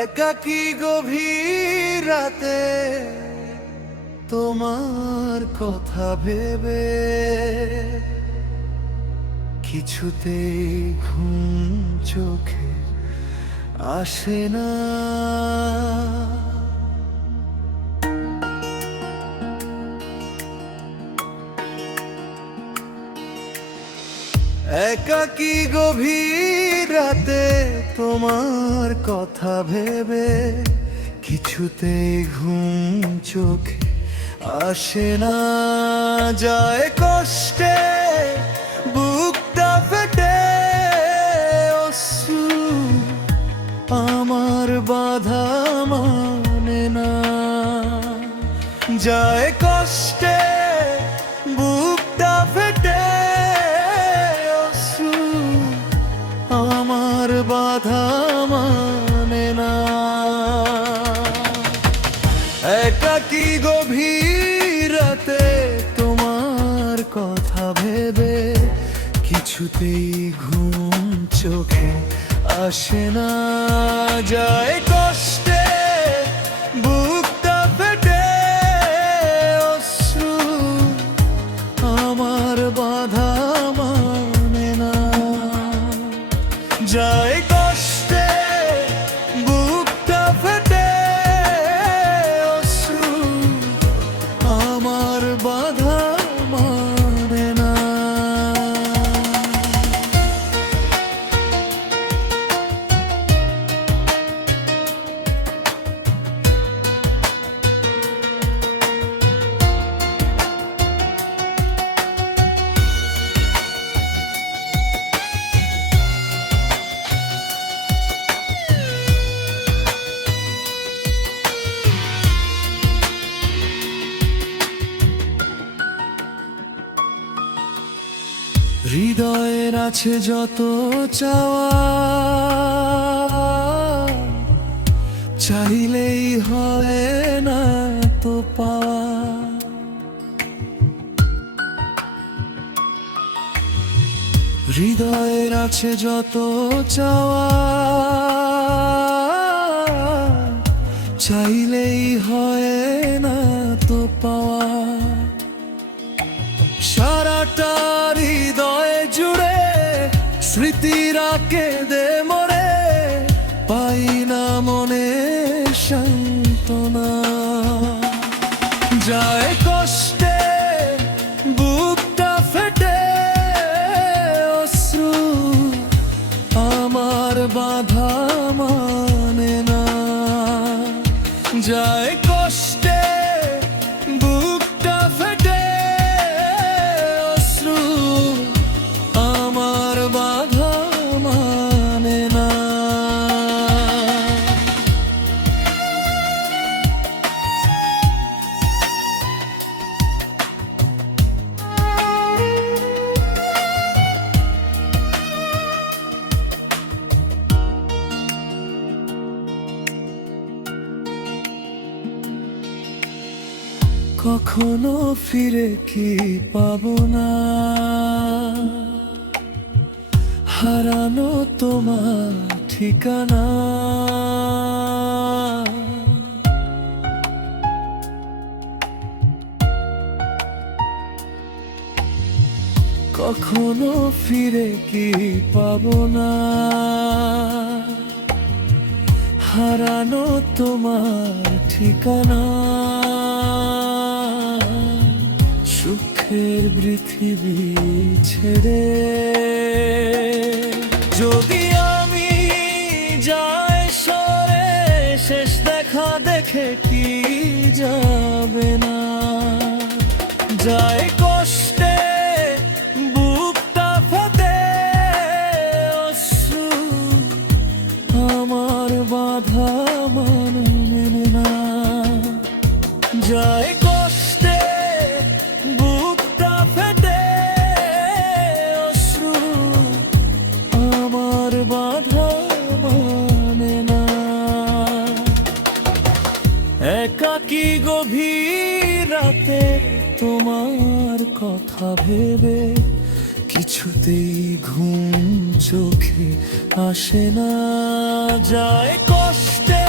একাকী গভীর রাতে তোমার কথা ভেবে কিছুতেই ঘুম চোখে আসে না। একাকী গভীর রাতে তোমার কথা ভেবে কিছুতেই ঘুম চোখে আসে না। যায় কষ্টে বুকটা ফেটে অশ্রু আমার বাধা মানে না। যায় কষ্টে বুকটা ফেটে আমার বাধা মানে না। একাকী গভীর রাতে তোমার কথা ভেবে কিছুতেই ঘুম চোখে আসে না। যায় কষ্টে বুকটা ফেটে অশ্রু আমার বাধা মানে না। যায় কষ্টে বুকটা ফেটে অশ্রু আমার বাধা মানে না। হৃদয়ের আছে যত চাওয়া চাইলেই হয় না তো পাওয়া। হৃদয়ের আছে যত চাওয়া চাইলেই হয় না তো পাওয়া। সারাটা হৃদয় জুড়ে স্মৃতিরা কেঁদে মরে পাই না মনে সান্ত্বনা। যায় কষ্টে বুকটা ফেটে অশ্রু আমার বাধা মানে না। যায় কষ্টে বুকটা ফেটে অশ্রু আমার বাধা মানে না। কখনো ফিরে কি পাবো না হারানো তোমার ঠিকানা। কখনো ফিরে কি পাবো না হারানো তোমার ঠিকানা। সুখের পৃথিবী ছেড়ে যদি আমি যাই সরে শেষ দেখা দেখে কি যাবে না। যায় কষ্টে বুকটা ফেটে অশ্রু আমার বাধা মানে না। যায় কষ্টে বুকটা ফেটে অশ্রু আমার বাধা মানে না। একাকী গভীর রাতে তোমার কথা ভেবে কিছুতেই ঘুম চোখে আসে না। যায় কষ্টে